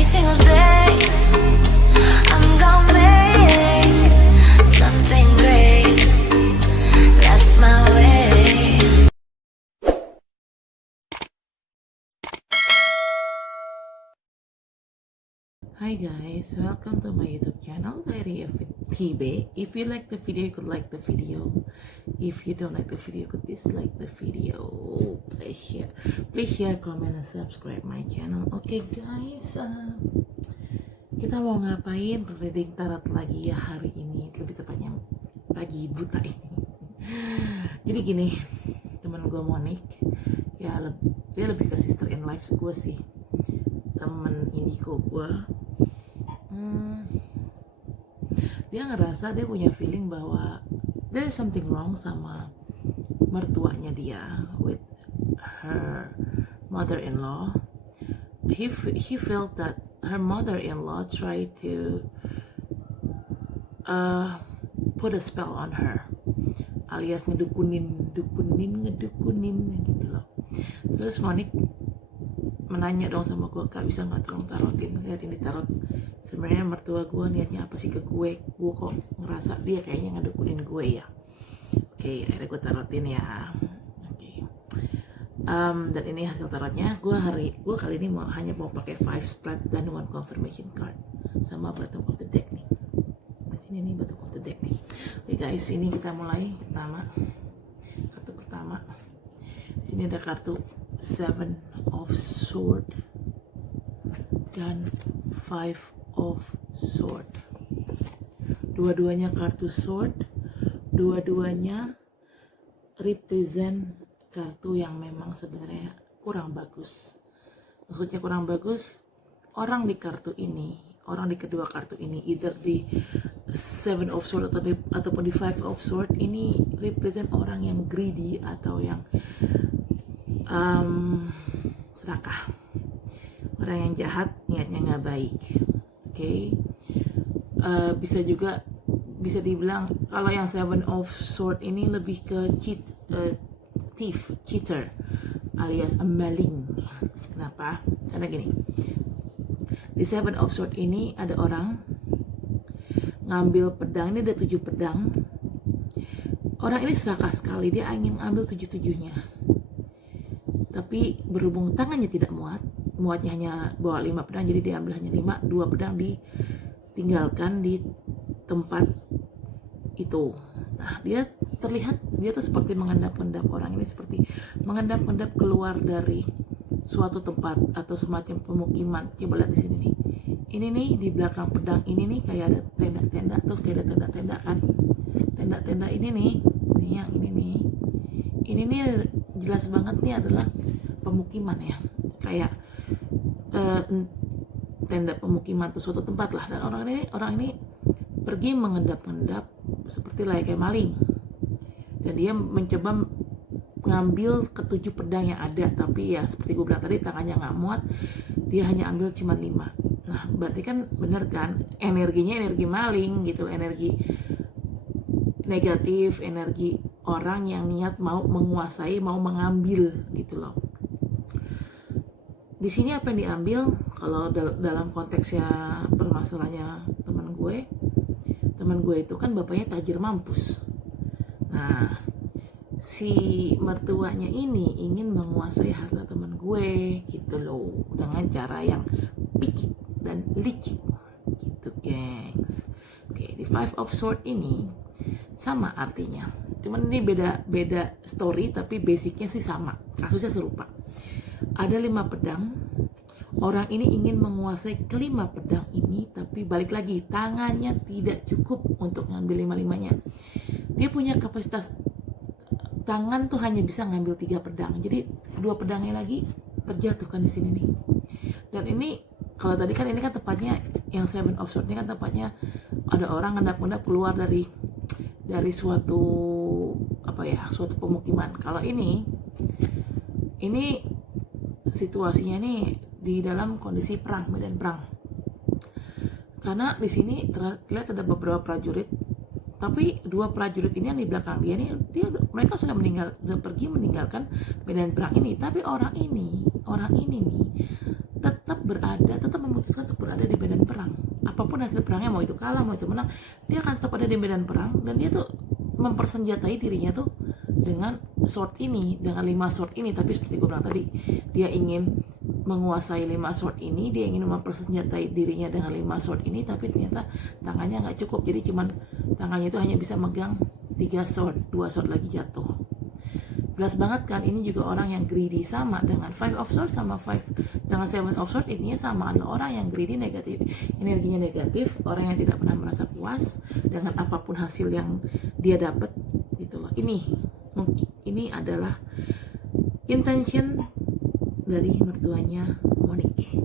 Every single day, I'm gonna make something great. That's my way. Hi guys, welcome to my YouTube channel Diary of TB. If you like the video, you could like the video. If you don't like the video, you could dislike the video. Please share, comment, and subscribe my channel. Okay guys, kita mau ngapain reading tarot lagi ya hari ini, lebih tepatnya pagi buta ini. Jadi gini, teman gue Monik, ya dia lebih ke sister in life gue sih, temen indigo gue. Dia ngerasa dia punya feeling bahwa there is something wrong sama mertuanya dia with her mother-in-law. He felt that her mother-in-law tried to put a spell on her, alias ngedukunin gitu loh. Terus Monik menanya dong sama gue, Kak bisa nggak tolong tarotin, liatin di tarot sebenarnya mertua gue niatnya apa sih ke gue kok ngerasa dia kayaknya ngedukunin gue ya. Oke, akhirnya gue tarotin ya. Oke. Dan ini hasil tarotnya. Gue kali ini hanya mau pakai 5 spread dan 1 confirmation card sama bottom of the deck nih. Di sini nih bottom of the deck nih. Oke guys, ini kita mulai kartu pertama. Di sini ada kartu 7 of sword dan 5 of sword. Dua-duanya kartu sword, dua-duanya represent kartu yang memang sebenarnya kurang bagus. Maksudnya kurang bagus, orang di kedua kartu ini, either di 7 of sword ataupun di 5 of sword, ini represent orang yang greedy atau yang serakah, orang yang jahat, niatnya nggak baik. Oke. Bisa dibilang kalau yang 7 of sword ini lebih ke cheater alias maling. Kenapa? Karena gini, di 7 of sword ini ada orang ngambil pedang, ini ada 7 pedang. Orang ini serakah sekali, dia ingin ambil 7-7-nya, tapi berhubung tangannya tidak muatnya hanya bawa 5 pedang, jadi dia ambil hanya 5, 2 pedang ditinggalkan di tempat itu. Nah, dia terlihat dia tuh seperti mengendap-endap, orang ini seperti mengendap-endap keluar dari suatu tempat atau semacam pemukiman. Coba lihat di sini nih. Ini nih di belakang pedang ini nih kayak ada tenda-tenda, terus kayak ada tenda-tenda kan. Tenda-tenda ini nih yang ini nih. Ini nih jelas banget nih adalah pemukiman ya, kayak tenda pemukiman atau suatu tempat lah. Dan orang ini pergi mengendap-endap seperti layaknya maling, dan dia mencoba ngambil ke-7 pedang yang ada, tapi ya seperti gue bilang tadi tangannya nggak muat, dia hanya ambil cuma 5. Nah berarti kan bener kan, energinya energi maling gitu, energi negatif, energi orang yang niat mau menguasai, mau mengambil gitu loh. Di sini apa yang diambil kalau dalam konteksnya permasalahannya teman gue itu kan bapaknya tajir mampus. Nah, si mertuanya ini ingin menguasai harta teman gue gitu loh, dengan cara yang picik dan licik gitu gengs. Oke, di 5 of sword ini sama artinya, cuman ini beda story, tapi basicnya sih sama, kasusnya serupa. Ada 5 pedang, orang ini ingin menguasai ke-5 pedang ini, tapi balik lagi tangannya tidak cukup untuk ngambil 5-5-nya. Dia punya kapasitas tangan tuh hanya bisa ngambil 3 pedang, jadi 2 pedangnya lagi terjatuhkan di sini nih. Dan ini kalau tadi kan ini kan tempatnya yang 7 of sword ini kan tempatnya ada orang ngendap-ngendap keluar dari suatu suatu pemukiman. Kalau ini situasinya nih di dalam kondisi perang, medan perang. Karena di sini terlihat ada beberapa prajurit, tapi 2 prajurit ini yang di belakang mereka sudah meninggalkan medan perang ini. Tapi orang ini nih tetap memutuskan untuk berada di medan perang. Apapun hasil perangnya, mau itu kalah mau itu menang, dia akan tetap ada di medan perang. Dan dia tuh mempersenjatai dirinya tuh dengan sword ini, dengan 5 sword ini. Tapi seperti gue bilang tadi, dia ingin menguasai 5 sword ini, dia ingin mempersenjatai dirinya dengan 5 sword ini, tapi ternyata tangannya nggak cukup. Jadi cuman tangannya itu hanya bisa megang 3 sword, 2 sword lagi jatuh. Jelas banget kan, ini juga orang yang greedy, sama dengan 5 of swords sama 7 of swords. Intinya sama, adalah orang yang greedy, negatif, energinya negatif, orang yang tidak pernah merasa puas dengan apapun hasil yang dia dapat gitu loh. Ini adalah intention dari mertuanya Monique.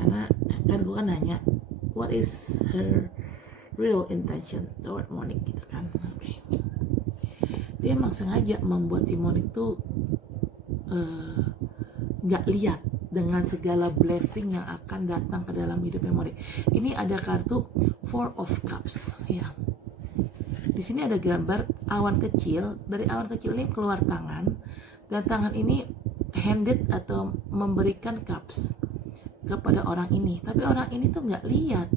Karena kan gue kan nanya, what is her real intention toward Monique gitu kan. Oke. Dia emang sengaja membuat si Monique tuh nggak lihat dengan segala blessing yang akan datang ke dalam hidupnya Monique. Ini ada kartu 4 of Cups ya. Di sini ada gambar awan kecil. Dari awan kecil ini keluar tangan, dan tangan ini handed atau memberikan cups kepada orang ini. Tapi orang ini tuh nggak lihat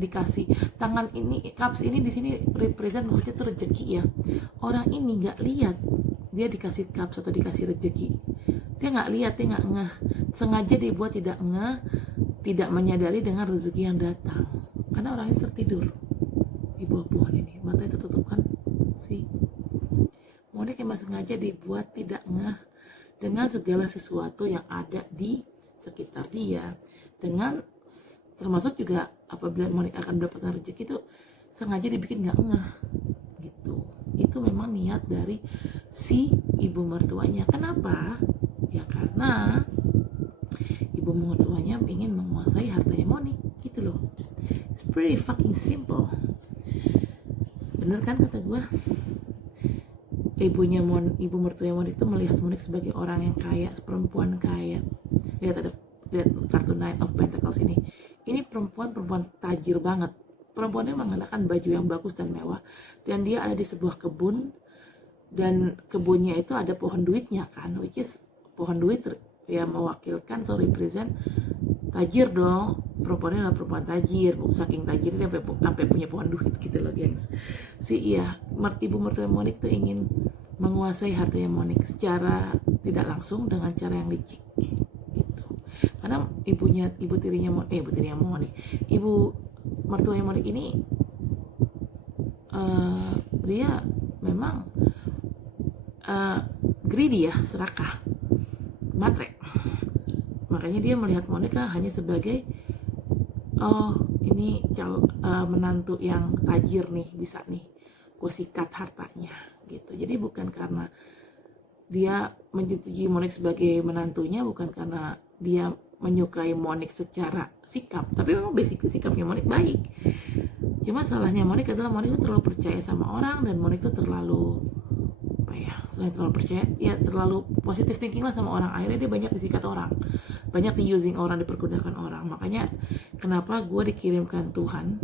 dikasih tangan ini, cups ini di sini represent maksudnya itu rezeki ya. Orang ini nggak lihat dia dikasih cups atau dikasih rezeki. Dia nggak lihat, dia nggak ngeh. Sengaja dibuat tidak ngeh, tidak menyadari dengan rezeki yang datang. Karena orang ini tertidur di bawah pohon ini, matanya tertutup kan. Si Monique emang sengaja dibuat tidak ngeh dengan segala sesuatu yang ada di sekitar dia, dengan termasuk juga apabila Monique akan mendapatkan rezeki itu sengaja dibikin nggak ngeh gitu. Itu memang niat dari si ibu mertuanya. Kenapa? Ya karena ibu mertuanya ingin menguasai hartanya Monique gitu loh. It's pretty fucking simple. Bener kan kata gue? Ibu mertuanya Monique itu melihat Monique sebagai orang yang kaya, perempuan kaya. Lihat kartu 9 of Pentacles ini. Ini perempuan tajir banget. Perempuan ini mengenakan baju yang bagus dan mewah, dan dia ada di sebuah kebun, dan kebunnya itu ada pohon duitnya kan, which is pohon duit ya mewakilkan atau represent tajir dong. Perempuannya adalah perempuan tajir, saking tajirnya sampai punya pohon duit gitu loh gengs. Ibu mertua Monique tuh ingin menguasai hartanya Monique secara tidak langsung dengan cara yang licik gitu. Karena ibu mertuanya Monique ini dia memang greedy ya, serakah, matre. Makanya dia melihat Monique hanya sebagai ini menantu yang tajir nih, bisa nih gue sikat hartanya gitu. Jadi bukan karena dia menyetujui Monique sebagai menantunya, bukan karena dia menyukai Monique secara sikap, tapi memang basic sikapnya Monique baik. Cuma salahnya Monique adalah Monique itu terlalu percaya sama orang, dan Monique itu terlalu selain terlalu percaya, ya terlalu positive thinking lah sama orang. Akhirnya dia banyak disikat orang, banyak di using orang, dipergunakan orang. Makanya kenapa gue dikirimkan Tuhan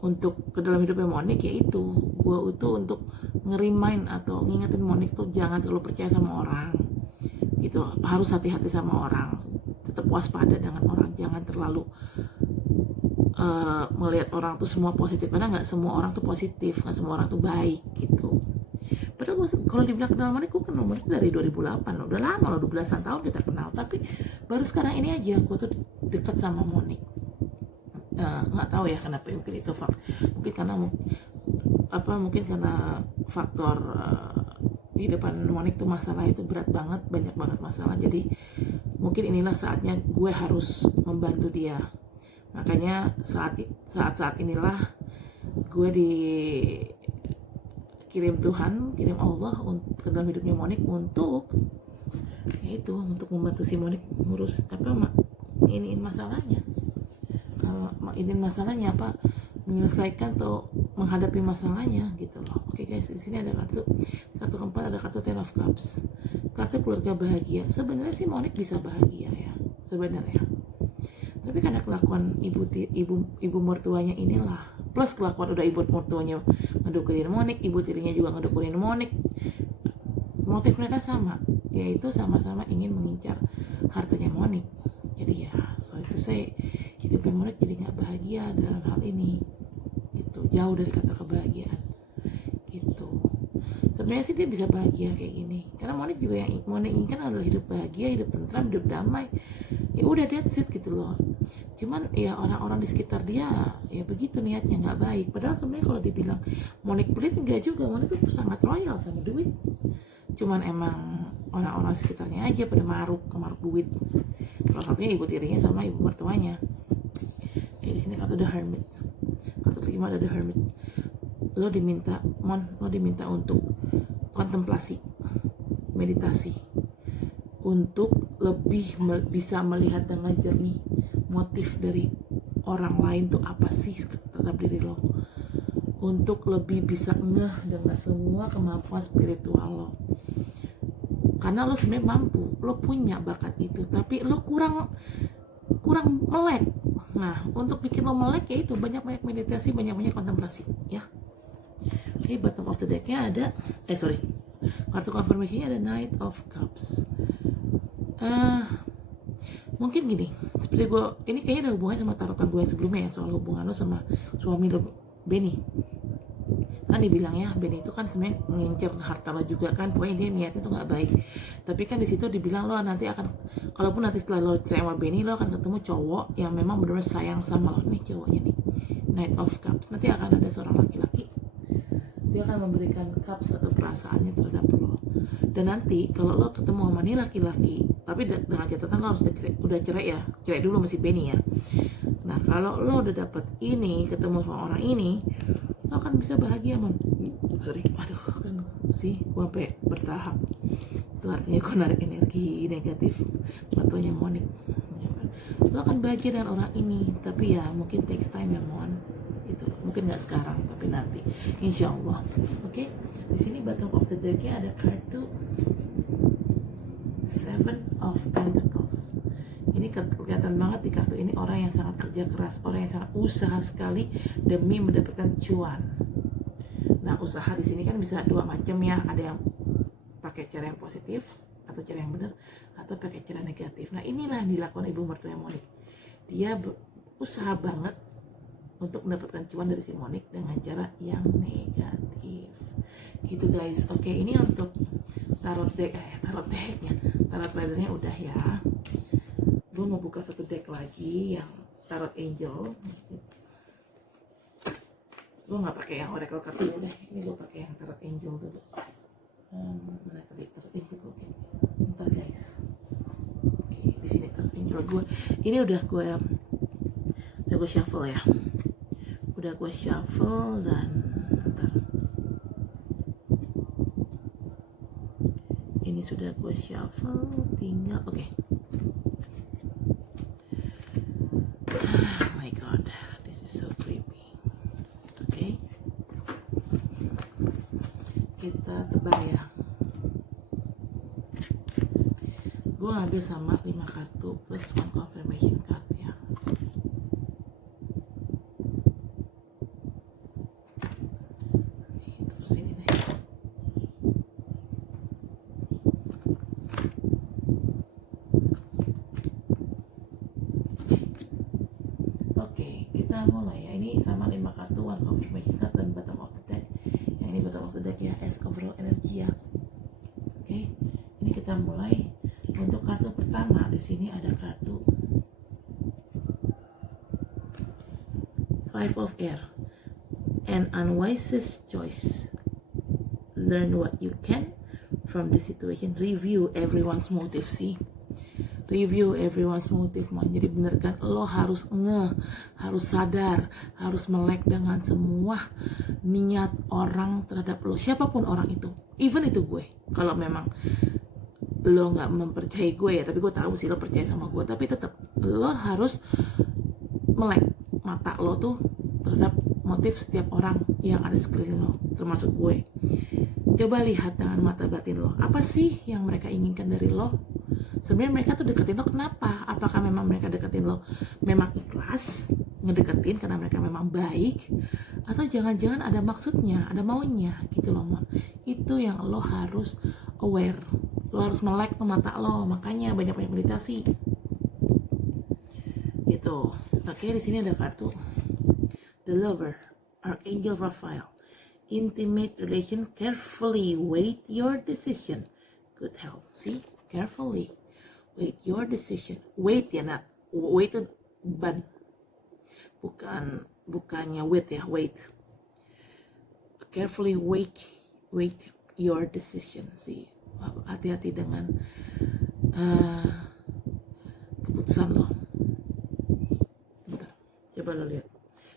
untuk ke dalam hidupnya Monique, yaitu gue itu untuk ngerimain atau ngingetin Monique tuh jangan terlalu percaya sama orang gitu, harus hati-hati sama orang, tetap waspada dengan orang, jangan terlalu melihat orang tuh semua positif, karena nggak semua orang tuh positif, nggak semua orang tuh baik gitu. Padahal kalau dibilang kenal Monique, gue kenal Monique dari 2008 loh, udah lama loh, 12-an tahun kita kenal, tapi baru sekarang ini aja gue tuh dekat sama Monique. Nggak tahu ya kenapa, mungkin itu mungkin karena faktor di depan Monique tuh masalah itu berat banget, banyak banget masalah, jadi mungkin inilah saatnya gue harus membantu dia. Makanya saat inilah gue dikirim Tuhan, kirim Allah ke dalam hidupnya Monique untuk membantu si Monique ngurus masalahnya, menyelesaikan atau menghadapi masalahnya gitu loh. Oke guys, di sini ada kartu keempat, ada kartu Ten of Cups, kartu keluarga bahagia. Sebenarnya sih Monique bisa bahagia ya sebenarnya, tapi karena kelakuan ibu mertuanya inilah, plus kelakuan udah ibu mertuanya ngedukurin Monique, ibu tirinya juga ngedukurin Monique, motif mereka sama, yaitu sama-sama ingin mengincar hartanya Monik. Jadi ya soal itu saya hidupnya Monik jadi nggak bahagia dalam hal ini gitu, jauh dari kata kebahagiaan gitu. Sebenarnya sih dia bisa bahagia kayak gini karena Monik juga yang Monik inginkan adalah hidup bahagia, hidup tentram, hidup damai. Ya udah, that's it gitu loh. Cuman ya orang-orang di sekitar dia ya begitu niatnya, nggak baik. Padahal sebenarnya kalau dibilang Monik pelit, enggak juga. Monik tuh sangat royal sama duit. Cuman emang orang-orang sekitarnya aja pada maruk duit. Salah satunya ibu tirinya sama ibu mertuanya. Kayak di sini kartu The Hermit. Kartu kelima ada The Hermit. Lo diminta untuk kontemplasi, meditasi, untuk lebih bisa melihat dengan jernih motif dari orang lain tuh apa sih terhadap diri lo, untuk lebih bisa ngeh dengan semua kemampuan spiritual lo. Karena lo sebenarnya mampu, lo punya bakat itu, tapi lo kurang melek. Nah, untuk bikin lo melek ya itu banyak-banyak meditasi, banyak-banyak kontemplasi ya. Oke, bottom of the deck-nya ada kartu confirmation-nya ada Knight of Cups. Mungkin gini, seperti gue, ini kayaknya ada hubungannya sama tarotan gue yang sebelumnya ya, soal hubungan lo sama suami lo, Benny. Kan dibilangnya Benny itu kan sebenarnya ngincer harta lo juga kan, pokoknya dia niatnya tuh nggak baik. Tapi kan di situ dibilang lo nanti akan, kalaupun nanti setelah lo cerai sama Benny, lo akan ketemu cowok yang memang benar-benar sayang sama lo. Nih cowoknya nih, Knight of Cups. Nanti akan ada seorang laki-laki, dia akan memberikan cups atau perasaannya terhadap lo. Dan nanti kalau lo ketemu sama nih laki-laki, tapi dengan catatan lo harus udah cerai ya, cerai dulu masih Benny ya. Nah kalau lo udah dapet ini, ketemu sama orang ini, lo akan bisa bahagia kan sih, gue sampai bertahap. Itu artinya gue narik energi negatif batunya Monik. Lo akan bahagia dengan orang ini, tapi ya mungkin takes time ya Mon. Gitu. Mungkin nggak sekarang, tapi nanti, insya Allah. Oke, di sini bottom of the deck-nya ada kartu Seven of Pentacles. Ini kelihatan banget di kartu ini orang yang sangat kerja keras, orang yang sangat usaha sekali demi mendapatkan cuan. Nah, usaha di sini kan bisa dua macam ya, ada yang pakai cara yang positif atau cara yang benar, atau pakai cara negatif. Nah, inilah yang dilakukan ibu mertua Monik. Dia berusaha banget untuk mendapatkan cuan dari si Monik dengan cara yang negatif gitu guys. Oke, ini untuk tarot decknya, tarot ridernya udah ya. Gue mau buka satu deck lagi yang tarot angel. Gue nggak pakai yang oracle card dulu deh, ini gue pakai yang tarot angel dulu. Mana tadi tarot angel gue? Bentar guys. Oke, di sini tarot angel gue. Ini udah gue shuffle ya. Udah gue shuffle dan bentar. Ini sudah gue shuffle, tinggal oke. Oh my god, this is so creepy. Oke. Kita tebak ya. Gue ngambil sama 5 kartu plus 1 confirmation card ya. Kita mulai ya, ini sama 5 kartu, 1 confirmation card dan bottom of the deck. Yang ini bottom of the deck ya, as overall energy ya. Oke, ini kita mulai. Untuk kartu pertama di sini ada kartu Five of Air, an unwisest choice. Learn what you can from the situation. Review everyone's motive sih. Review everyone's motive man. Jadi bener kan, lo harus harus sadar, harus melek dengan semua niat orang terhadap lo, siapapun orang itu, even itu gue. Kalau memang lo nggak mempercayai gue ya, tapi gue tahu sih lo percaya sama gue, tapi tetap lo harus melek mata lo tuh terhadap motif setiap orang yang ada sekeliling lo, termasuk gue. Coba lihat dengan mata batin lo, apa sih yang mereka inginkan dari lo? Sebenarnya mereka tuh deketin lo kenapa? Apakah memang mereka deketin lo memang ikhlas ngedeketin karena mereka memang baik, atau jangan-jangan ada maksudnya, ada maunya gitu loh Mon. Itu yang lo harus aware, lo lo harus melek tuh mata lo, makanya banyak-banyak meditasi gitu. Oke, di sini ada kartu The Lover, Archangel Raphael. Intimate relation, carefully weight your decision. Good health. See, carefully weight your decision. Weight ya nak, weight itu ban, bukannya weight ya, weight. Carefully weight your decision. See, hati-hati dengan keputusan lo. Bentar, coba lo lihat.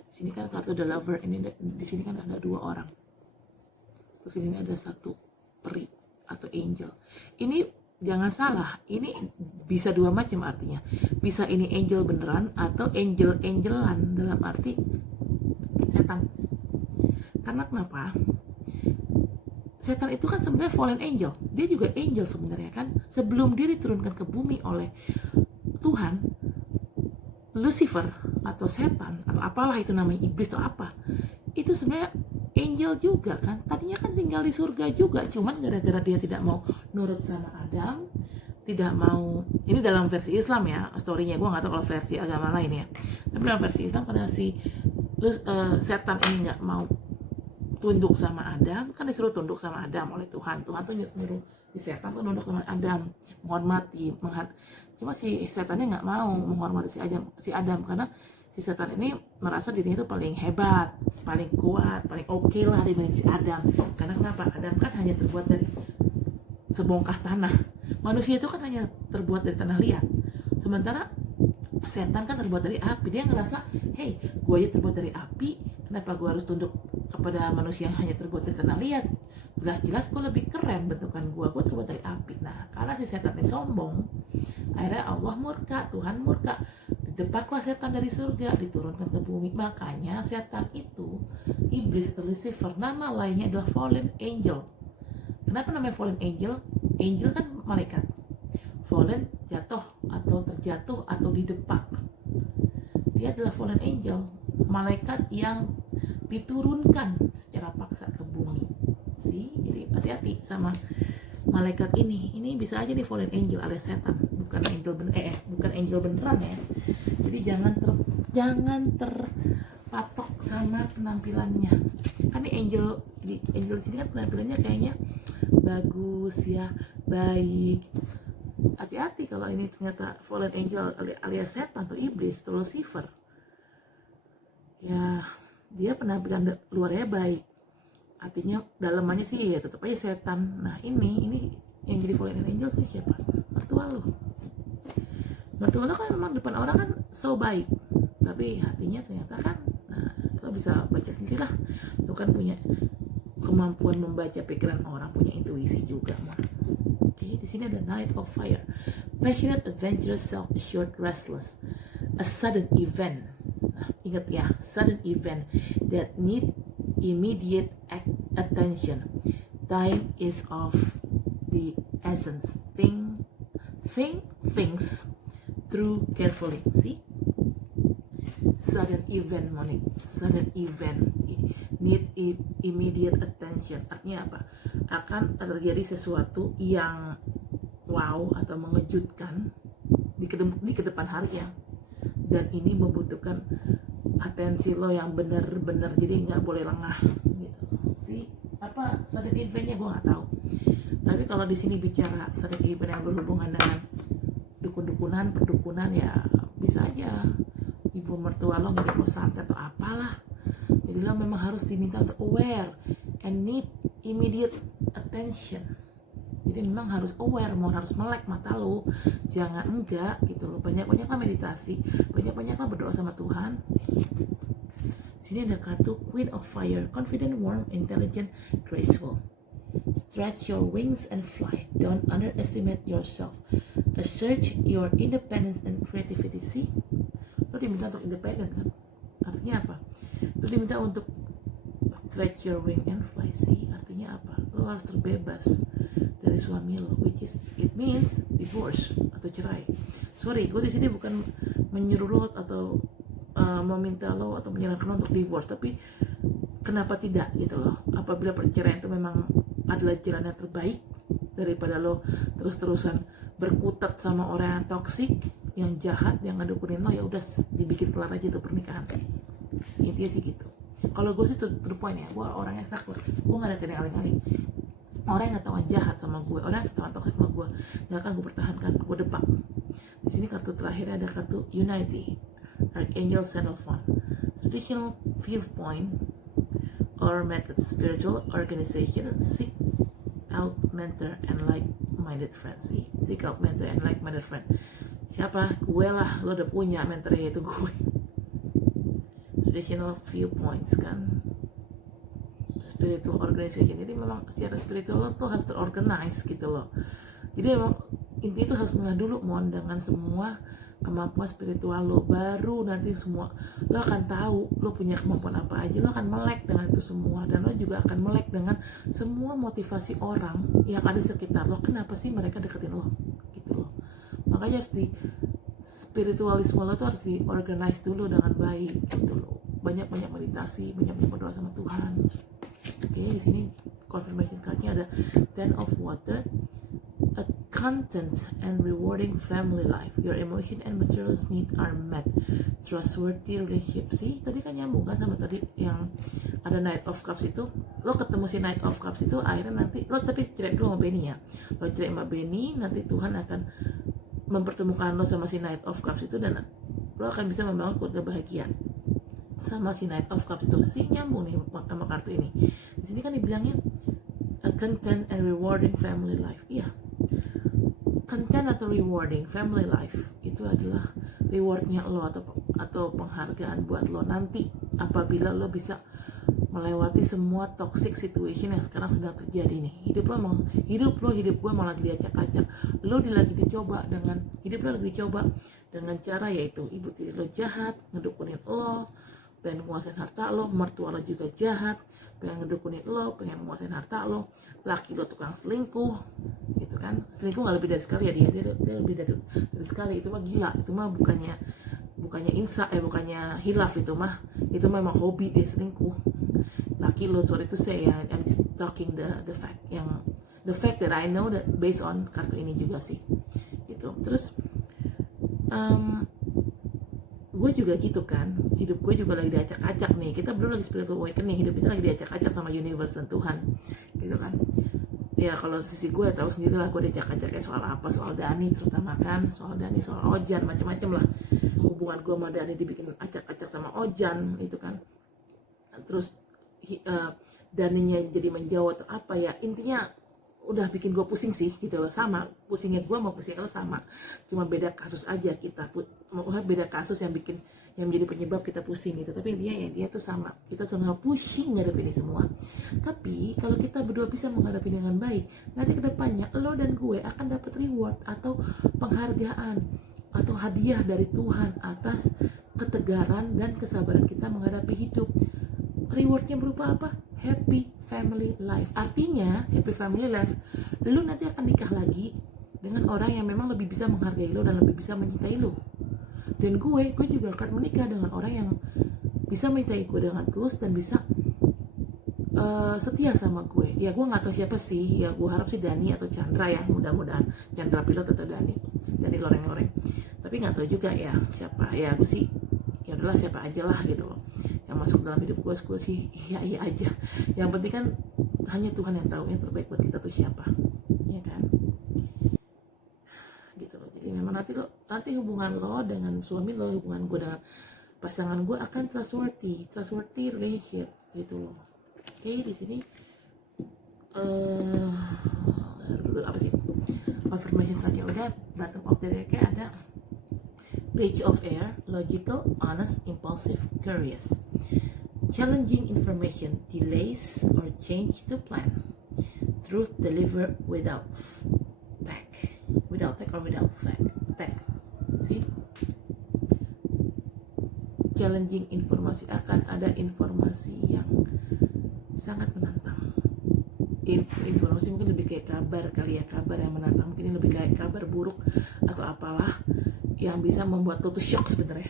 Di sini kan kartu The Lover, ini di sini kan ada 2 orang. Terus ini ada 1 peri atau angel. Ini jangan salah, ini bisa 2 macam artinya. Bisa ini angel beneran atau angel-angelan, dalam arti setan. Karena kenapa? Setan itu kan sebenarnya fallen angel. Dia juga angel sebenarnya kan. Sebelum dia diturunkan ke bumi oleh Tuhan, Lucifer atau setan atau apalah itu namanya, iblis atau apa, itu sebenarnya angel juga kan. Tadinya kan tinggal di surga juga, cuman gara-gara dia tidak mau nurut sama Adam, tidak mau, ini dalam versi Islam ya storynya, gue nggak tahu kalau versi agama lain ya, tapi dalam versi Islam karena si setan ini nggak mau tunduk sama Adam, kan disuruh tunduk sama Adam oleh Tuhan tuh nyuruh si setan tuh nunduk sama Adam, menghormati, cuma si setannya nggak mau menghormati si Adam karena si setan ini merasa dirinya itu paling hebat, paling kuat, paling oke lah dibanding si Adam. Karena kenapa? Adam kan hanya terbuat dari sebongkah tanah. Manusia itu kan hanya terbuat dari tanah liat. Sementara setan kan terbuat dari api. Dia ngerasa, hey, gue aja terbuat dari api, kenapa gue harus tunduk kepada manusia yang hanya terbuat dari tanah liat? Jelas-jelas gue lebih keren bentukan gue terbuat dari api. Nah, karena si setan ini sombong, akhirnya Allah murka, Tuhan murka, didepaklah setan dari surga, diturunkan ke bumi. Makanya setan itu, iblis atau Lucifer, nama lainnya adalah fallen angel. Kenapa namanya fallen angel? Angel kan malaikat, fallen jatuh atau terjatuh atau didepak. Dia adalah fallen angel, malaikat yang diturunkan secara paksa ke bumi. Jadi hati-hati sama malaikat ini bisa aja nih fallen angel alias setan, bukan angel beneran ya. Jadi jangan terpatok sama penampilannya. Kan nih angel sini kan penampilannya kayaknya bagus ya, baik. Hati-hati kalau ini ternyata fallen angel alias setan atau iblis atau Lucifer. Ya, dia penampilan luarnya baik, artinya dalamannya sih ya tetap aja setan. Nah ini yang jadi fallen angel sih siapa? Mertua lo kan memang depan orang kan so baik, tapi hatinya ternyata kan, nah lo bisa baca sendiri lah, lo kan punya kemampuan membaca pikiran orang, punya intuisi juga mah. Oke, di sini ada Knight of Fire, passionate, adventurous, self-assured, restless, a sudden event. Nah, ingat ya, sudden event that need immediate attention. Time is of the essence. Think things through carefully. See, sudden event, Monique. Sudden event need immediate attention. Artinya apa? Akan terjadi sesuatu yang wow atau mengejutkan di kedepan hari ya. Dan ini membutuhkan atensi lo yang benar-benar, jadi nggak boleh lengah gitu. Si apa sudden eventnya gue nggak tahu. Tapi kalau di sini bicara sudden event yang berhubungan dengan perdukunan ya bisa aja ibu mertua lo ngajak lo santet atau apalah. Jadi lo memang harus diminta untuk aware and need immediate attention. Jadi memang harus aware, harus melek mata lo, jangan enggak gitu loh. Banyak-banyaklah meditasi, banyak-banyaklah berdoa sama Tuhan. Sini ada kartu Queen of Fire, confident, warm, intelligent, graceful. Stretch your wings and fly. Don't underestimate yourself. Assert your independence and creativity. See, lo diminta untuk independen kan? Artinya apa? Lo diminta untuk stretch your wing and fly. See, artinya apa? Lo harus terbebas dari suami lo, which is it means divorce atau cerai. Sorry, gue di sini bukan menyuruh lo atau meminta lo atau menyarankan lo untuk divorce, tapi kenapa tidak gitu loh? Apabila perceraian itu memang adalah jalan yang terbaik, daripada lo terus-terusan berkutat sama orang yang toksik, yang jahat, yang ngedukunin lo, ya udah dibikin kelar aja tuh pernikahan. Intinya sih gitu. Kalau gue sih to the point ya, gue orangnya saklek, gue nggak ada yang aling-aling. Orang yang ketahuan jahat sama gue, orang yang ketahuan toksik sama gue, nggak akan gue pertahankan, gue depak. Di sini kartu terakhir ada kartu Unity, Archangel Sandalphon. Traditional viewpoint or method, spiritual organization, seek out mentor and like-minded friends. Seek out mentor and like-minded friend. Siapa? Gue lah, lo udah punya mentornya, itu gue. Traditional viewpoints kan, spiritual organization. Jadi memang secara spiritual lo tuh harus terorganize gitu loh. Jadi emang intinya tuh harus ngeh dulu mon dengan semua kemampuan spiritual lo, baru nanti semua lo akan tahu lo punya kemampuan apa aja. Lo akan melek dengan itu semua, dan lo juga akan melek dengan semua motivasi orang yang ada di sekitar lo. Kenapa sih mereka deketin lo gitu loh. Makanya harus di spiritualisme lo tuh harus diorganize dulu dengan baik gitu loh. Banyak-banyak meditasi, banyak-banyak berdoa sama Tuhan. Oke, di sini confirmation cardnya ada Ten of Water, a content and rewarding family life. Your emotion and materials need are met. Trustworthy relationship. Sih, tadi kan nyambung kan sama tadi yang ada Knight of Cups itu. Lo ketemu si Knight of Cups itu, akhirnya nanti lo tapi cerai dulu sama Benny ya. Lo cerai sama Benny, nanti Tuhan akan mempertemukan lo sama si Knight of Cups itu, dan lo akan bisa membangun keluarga bahagia sama si Knight of Cups itu. Sih nyambung nih sama kartu ini. Di sini kan dibilangnya a content and rewarding family life. Iya, content atau rewarding family life itu adalah rewardnya lo atau penghargaan buat lo nanti apabila lo bisa melewati semua toxic situation yang sekarang sedang terjadi nih. Hidup gue mau lagi diacak-acak. Lo lagi dicoba dengan hidup lo lagi dicoba dengan cara yaitu ibu tiri lo jahat, ngedukunin lo, pengen menguasain harta lo, mertua lo juga jahat, pengen ngedukunin lo, pengen menguasain harta lo, laki lo tukang selingkuh, gitu kan. Selingkuh nggak lebih dari sekali ya, dia lebih dari sekali. Itu mah gila, itu mah bukannya bukannya hilaf, itu mah memang hobi dia selingkuh. Laki lo, sorry to say ya, I'm just talking the fact that I know that based on kartu ini juga sih, gitu. Terus gue juga gitu kan, hidup gue juga lagi diacak-acak nih. Kita berdua lagi spiritual awakening, hidup kita lagi diacak-acak sama universe dan Tuhan, gitu kan. Ya kalau sisi gue tahu sendiri lah, gue diacak-acaknya soal apa, soal Dani terutama kan, soal Ojan, macam-macam lah. Hubungan gue sama Dani dibikin acak-acak sama Ojan, itu kan. Terus Daninya jadi menjauh atau apa ya, intinya udah bikin gue pusing sih gitu loh. Sama pusingnya gue mau pusingnya lo sama, cuma beda kasus aja. Kita beda kasus yang menjadi penyebab kita pusing gitu, tapi intinya ya dia tuh sama, kita sama pusing ngadepin ini semua. Tapi kalau kita berdua bisa menghadapi dengan baik, nanti kedepannya lo dan gue akan dapat reward atau penghargaan atau hadiah dari Tuhan atas ketegaran dan kesabaran kita menghadapi hidup. Rewardnya berupa apa? Happy family life. Artinya happy family life, lu nanti akan nikah lagi dengan orang yang memang lebih bisa menghargai lo dan lebih bisa mencintai lo. Dan gue juga akan menikah dengan orang yang bisa mencintai gue dengan tulus dan bisa setia sama gue. Ya gue nggak tahu siapa sih, ya gue harap sih Dani atau Chandra ya, mudah-mudahan Chandra pilot atau Dani loreng-loreng. Tapi nggak tahu juga ya siapa. Ya gue sih ya udahlah siapa aja lah gitu loh yang masuk dalam hidup gue sih iya aja. Yang penting kan hanya Tuhan yang tahu yang terbaik buat kita tuh siapa, ya kan, gitu loh. Jadi memang nanti hubungan lo dengan suami lo, hubungan gue dengan pasangan gue akan trustworthy relationship gitu loh. Oke, di sini apa sih confirmation cardnya udah. Bottom of the deck ada Page of Air, logical, honest, impulsive, curious. Challenging information, delays or change to plan. Truth delivered without tag or without tag. See? Challenging informasi, akan ada informasi yang sangat menantang. Informasi mungkin lebih kayak kabar kali ya, kabar yang menantang. Mungkin lebih kayak kabar buruk atau apalah yang bisa membuat lo tuh shock sebenarnya.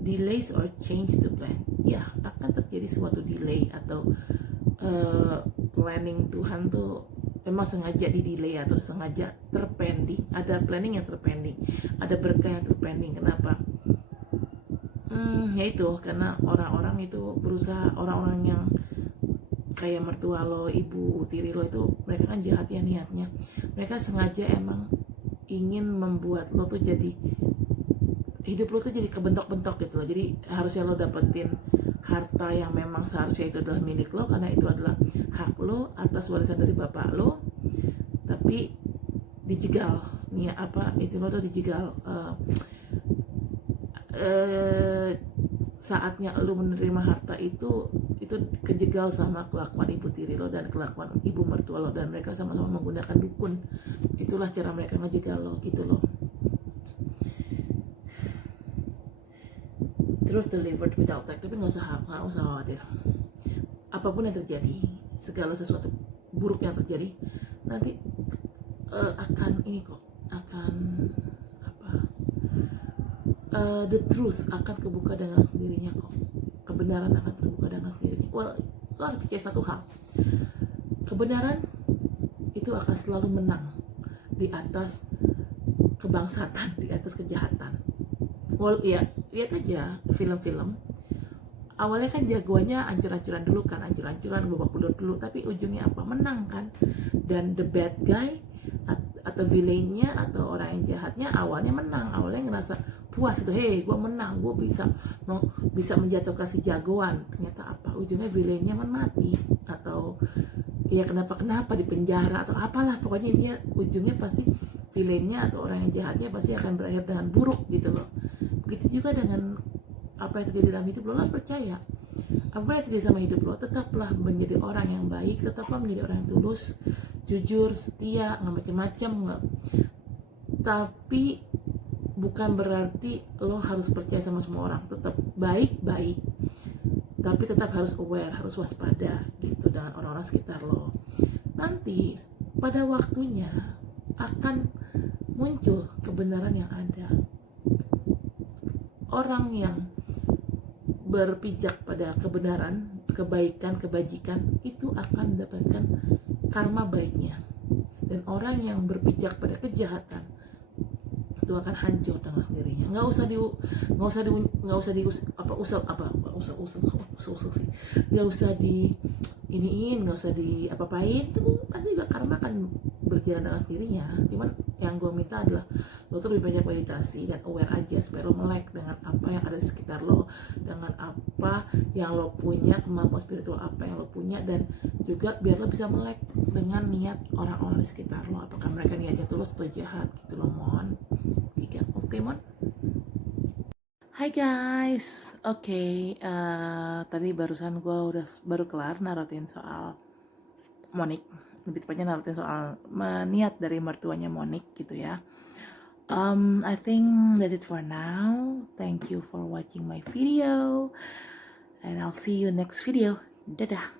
Delays or change to plan, ya akan terjadi suatu delay atau planning Tuhan tuh emang sengaja di delay atau sengaja terpending. Ada planning yang terpending, ada berkah yang terpending. Kenapa? Ya itu karena orang-orang itu berusaha, orang-orang yang kayak mertua lo, ibu tiri lo itu mereka kan jahat ya niatnya. Mereka sengaja emang ingin membuat lo tuh jadi hidup lo tuh jadi kebentok-bentok gitu loh. Jadi harusnya lo dapetin harta yang memang seharusnya itu adalah milik lo karena itu adalah hak lo atas warisan dari bapak lo, tapi dijegal nih apa itu lo tuh dijegal. Saatnya lo menerima harta itu kejegal sama kelakuan ibu tiri lo dan kelakuan ibu mertua lo, dan mereka sama-sama menggunakan dukun. Itulah cara mereka ngejegal lo gitu loh. Truth delivered without tag, tapi nggak usah khawatir. Apapun yang terjadi, segala sesuatu buruk yang terjadi nanti akan ini kok, akan apa? The truth akan kebuka dengan sendirinya kok. Kebenaran akan terbuka dengan sendirinya. Well, lo harus percaya satu hal. Kebenaran itu akan selalu menang di atas kebangsatan, di atas kejahatan. Well, ya lihat aja film-film. Awalnya kan jagoannya ancur-ancuran dulu kan, ancur-ancuran babak belur dulu, tapi ujungnya apa? Menang kan. Dan the bad guy atau villainnya atau orang yang jahatnya awalnya menang, awalnya ngerasa puas itu, hey gue menang, gue bisa menjatuhkan si jagoan. Ternyata apa? Ujungnya villainnya mati atau ya kenapa di penjara atau apalah, pokoknya dia ujungnya pasti villainnya atau orang yang jahatnya pasti akan berakhir dengan buruk gitu loh. Begitu juga dengan apa yang terjadi dalam hidup lo, harus percaya apa yang terjadi sama hidup lo, tetaplah menjadi orang yang baik, tetaplah menjadi orang yang tulus, jujur, setia, nggak macam-macam, nggak. Tapi bukan berarti lo harus percaya sama semua orang. Tetap baik-baik, tapi tetap harus aware, harus waspada gitu dengan orang-orang sekitar lo. Nanti pada waktunya akan muncul kebenaran yang ada. Orang yang berpijak pada kebenaran, kebaikan, kebajikan itu akan mendapatkan karma baiknya. Dan orang yang berpijak pada kejahatan itu akan hancur dengan sendirinya. Nggak usah di apa-apain, itu nanti juga karma akan berjalan dengan sendirinya. Cuman yang gue minta adalah lo tuh lebih banyak meditasi dan aware aja supaya lo melek dengan apa yang ada di sekitar lo, dengan apa yang lo punya, kemampuan spiritual apa yang lo punya, dan juga biar lo bisa melek dengan niat orang-orang di sekitar lo, apakah mereka niatnya tulus atau jahat gitu lo, Mon. Oke, Mon. Hai guys, tadi barusan gue baru kelar narutin soal Monik, lebih tepatnya narutin soal niat dari mertuanya Monik gitu ya. I think that's it for now. Thank you for watching my video, and I'll see you next video. Dadah.